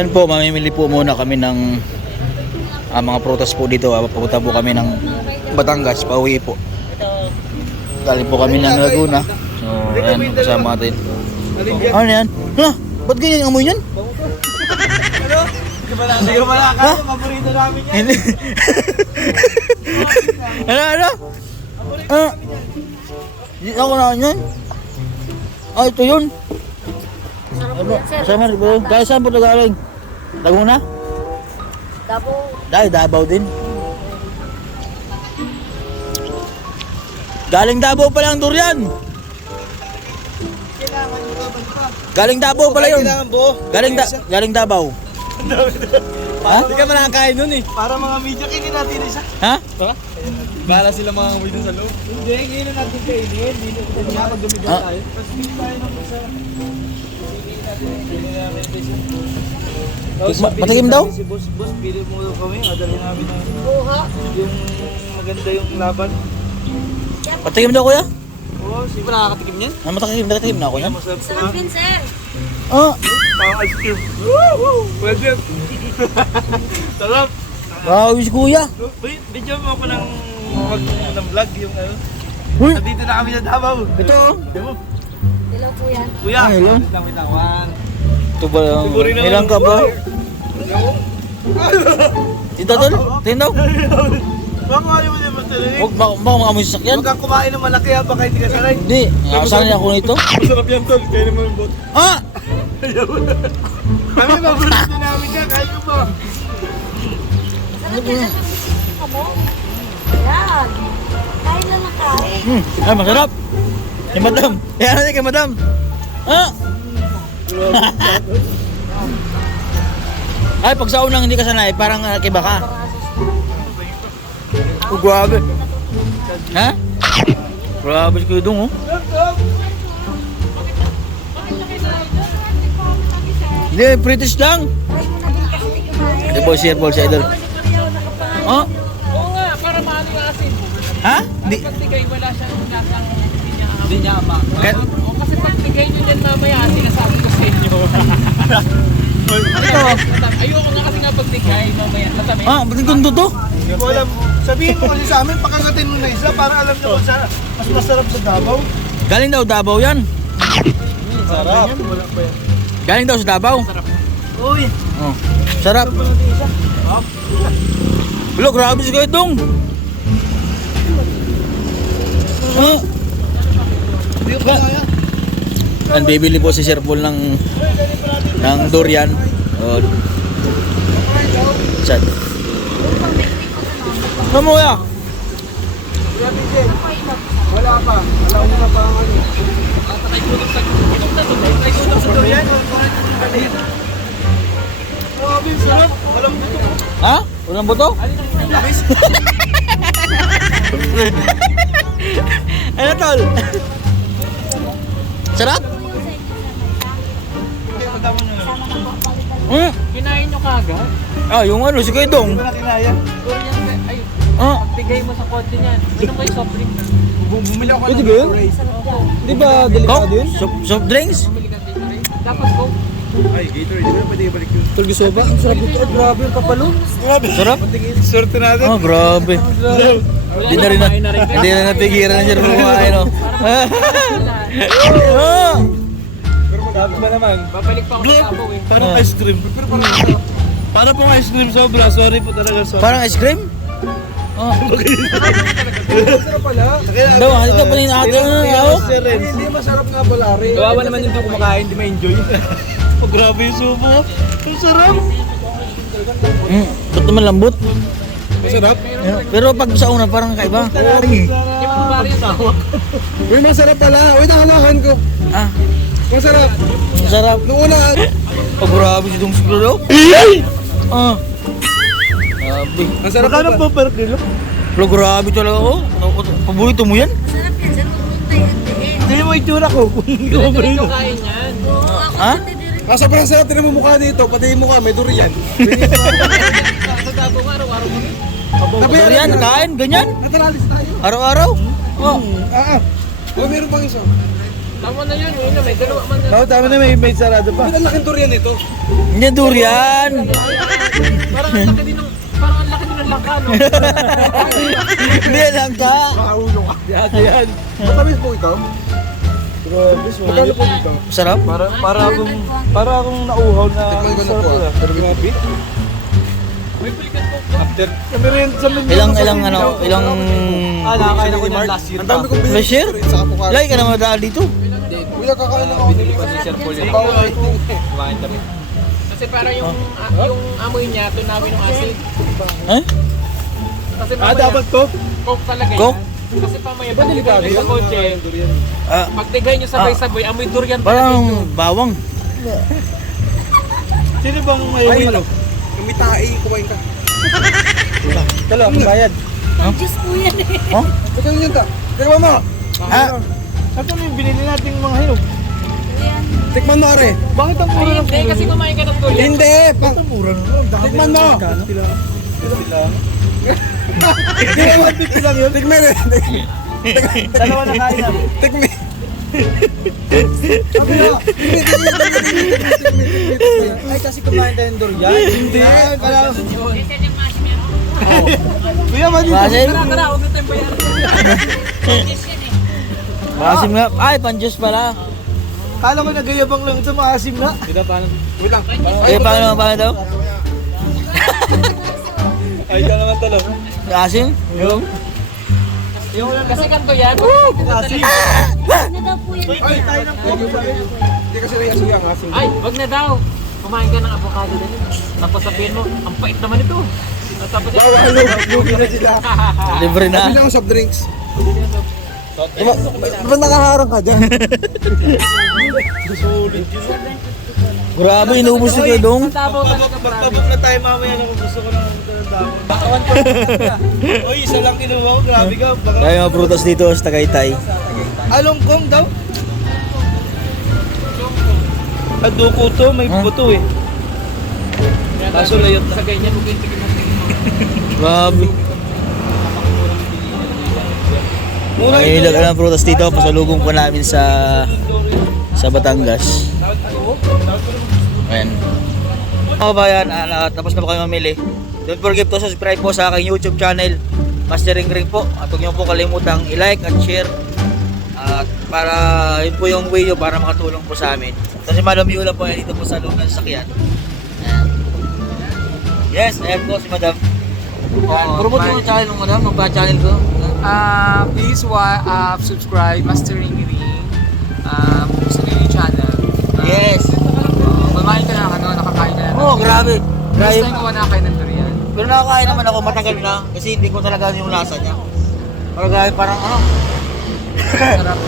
Ayan po, mamimili po muna kami ng mga prutas po dito. Papunta po kami ng Batangas, pauwi po. Galing po kami ng Laguna. So, ayan, kasama natin. Ano yan? Ha? Ba't ganyan ang amoy yan? Hindi ka malakad, paborito namin yan. Ano? Hindi ako na yan. Ito yun. Sama rin po. Kaya saan po nagaling? Laguna? Davao. Dahil Davao din. Galing Davao pala ang durian. Galing Davao pala yun. Galing Davao. Ha? Hindi ka malakain nun eh. Para mga media, kainin natin isa. Ha? Bahala sila mga amoy dun sa loob. Hindi, ngayon na natin kainin. Hindi na natin niya pag dumigaw tayo. Tapos hindi tayo ng isa. Hindi namin isa. Matikim daw? Si boss, pili mo kami. Adalhin namin na yung maganda yung laban. Patikim daw kuya? Oo, sige pa nakakatikim niyan. Matikim na ako yan. Masarap Sarap yun, sir. Parang ice cream. Woo! Pwede yan. Sarap. Wow, si kuya. Video mo ako ng vlog yung ano. Uy, Nandito na kami sa Davao. ito. Demo. Hello po yan. Kuya. Hello. Wait lang. One. Ito ba yung... Ilang ka ba? Tito tol? Tingin daw? Baka ayaw mo niya matalinig. Huwag baka maamoy sa sakyan. Huwag kang kumain ng malaki ha, baka hindi ka sanay. Hindi. Sanay ako nito. Masarap yan tol, kaya naman yung bot. Ah! Kami mabulit na namin yan, kaya ko ba? Sarap yan. Amo? Yan. Kain lang na kain. Ay, masarap. Kay madam. Ayan natin kay madam. Ah! Ay, pag sa unang hindi ka sanay, parang kiba ka. Oh, grabe. Ha? Grabe si Kuya Dong, oh. Hindi, British lang. Try mo na din kasi di kumain. Ito po, si Airballs Idol. Oh? Oo nga, para maano yung asin. Ha? Hindi. Pagtigay, wala siyang lasang Hindi niya ama. O kasi pagtigay nyo dyan mamaya, sinasabi ko sa inyo. Ito. Ayoko na kasi nga pagtigay mamaya. Masami. Ah, ba't yung to? Hindi ko alam. Sabihin mo kasi sa amin, pakakatin mo na isa para alam niyo kung saan mas masarap sa Davao. Galing daw Davao yan. Sarap. Wala pa yan. Galing daw sa Davao. Uy. Oh. Sarap. Hello, grabe si Kuya Dong. Ah. Hindi ko kaya. Ang bibili po si Sir Paul ng durian. Oh. Chat. Ano mo ya? Kuya BJ, wala pa. Alauna pa ang ano. Sa durian? Grabe, sarap. Walang buto. Ha? Walang buto? Ano tol? Sarap? Kinain nyo kagad. Ah, yung ano, si Kuya Dong. Hindi ko na kinaya. Ay, Ah, pagtigay mo sa kotse niyan. Ano kayo soft drink? Bumili ako Pwede ng ba yun? Gatorade. di ba delikado yun? Soft drinks? Bumili ka dito rin. Dapat go. Ay, Gatorade. Di ba pwede ibalik yun? Tulgisoba? Ang sarap ito. Grabe yung kapalo. Grabe. Sarap? Swerte natin. Oh, grabe. Hindi na rin hindi na napigilan na siya ng kumain, no? Ah! Sabi ba naman? Babalik pa ako sa Davao eh. Parang ice cream. Pero parang masarap. Parang pong ice cream sobra. Sorry po talaga. Sorry. Parang ice cream? Oh. Masarap pala. Daw, ito pa rin ate ng yaw. Hindi masarap nga pala rin. Kawawa naman yung kumakain, di ma-enjoy. Oh, grabe yung subo. Ang sarap. Ba't naman lambot? Masarap? Pero pag sa una, parang kaiba. Yung pare yung tawa. Uy, masarap pala. Uy, nakalakan ko. Ah, Masarap. masarap. Nung una, Oh, grabe si Dong Siguro. Ah. Grabe. masarap pa po per kilo. Pero grabe talaga, oh. Paborito mo yan? Sarap yan, sir. Pupunta yung tiin. Hindi mo itsura ko. Hindi ko kain yan. Oo, ako Ha? sa tidirin. Sobrang sarap. Tinan mo mukha dito. Pati yung mukha, may durian. Sa Davao nga, araw-araw kami. Durian, kain, ganyan. Nataralis tayo. Araw-araw. Oh. Ah, ah. Oh, meron pang isa. Tama na yun, yun na, may dalawa man na. Oo, tama na, may sarado pa. Ang laking durian ito. Hindi durian. Parang ang laki din ng, parang ang laki din ng langka, no? Hindi lang ka. Makaulo ka. Yan. Matamis po ito. Grabe, magkano po dito? Sarap. Para akong nauhaw na sarap po. Grabe. May balikan po. After. Kami rin sa Ilang nakakain ako ng last year. Ang dami kong Flash share? sa Apocalypse. Lagi ka naman daan dito. Kuya, kakain ako. Binili pa si Sir Paul yan. Kumain kami. Kasi parang yung amoy niya, tunawin ng acid. Eh? Kasi Ah, dapat to? Coke talaga Coke? yan. Kasi pamaya, pag delikado sa kotse, Ah, pag tigay nyo sabay-sabay, amoy durian pa parang bawang. Sino bang may ulo? Kami tae, kumain ka. Talo, bayad. Diyos po yan eh. Oh? Ito yun ta. Teka mama. Ah, Ito na yung binili nating mga hinog. Ayan. Tikman mo are. Bakit ang Ay, hindi, kasi kumain ka ng durian. Hindi. Bakit ang mura nun? Tikman mo. Hindi mo 150 lang yun. Tikman rin. Dalawa na kain namin. Tikman. Ay, kasi kumain tayo ng durian. Hindi. Kuya, mali. maasim. Tara, huwag na tayong bayaran. Maasim nga. Ay, pan-juice pala. Kala ko nagayabang lang sa maasim na. Kita paano? Wait lang. Eh, paano daw? Ay, ka naman talo. Maasim? Yung? Kasi kanto yan. Asim. Ano daw po yan? Ay, tayo ng kobo sa akin. Hindi kasi reaso yung asim. Ay, wag na daw. Kumain ka ng avocado din. Tapos sabihin mo, ang pait naman ito. Tapos Bawal, lugi na sila. Libre na. Kasi lang soft drinks. Ba't nakaharang ka dyan? Grabe, inubos ni kayo dong. tabaw talaga marami. Magpabok na tayo mamaya na kung gusto ko ng damo. Bakawan ko. Uy, isa lang kinuha ko. Grabe ka. Baka... Tayo mga prutas dito sa Tagaytay. Alongkong daw? Aduko to, may Huh? buto eh. Kaso layot na. Sa ganyan, huwag yung tigil ng tigil. Grabe. Mura May ito. ilag ng prutas dito. Pasalubong po namin sa Batangas. Ayan. Mga kabayan, tapos na po kayo mamili. Don't forget to subscribe po sa aking YouTube channel, Master Ring Ring po. At huwag niyo po kalimutang i-like at share. At para yun po yung way nyo para makatulong po sa amin. Kasi Madam Yula po ay dito po sa loob ng sasakyan. Ayan. Yes, ayan po si Madam. Promote mo yung channel mo, Madam. Magpa-channel ko. Please subscribe Mastering Ring. Gusto niyo yung channel. Yes. Kumain ka na, nakakain ka na. Oh, grabe. Last Grabe. time ko na kain ng durian. Pero nakakain naman ako matagal na kasi hindi ko talaga yung lasa niya. Parang grabe, parang ano. Sarap.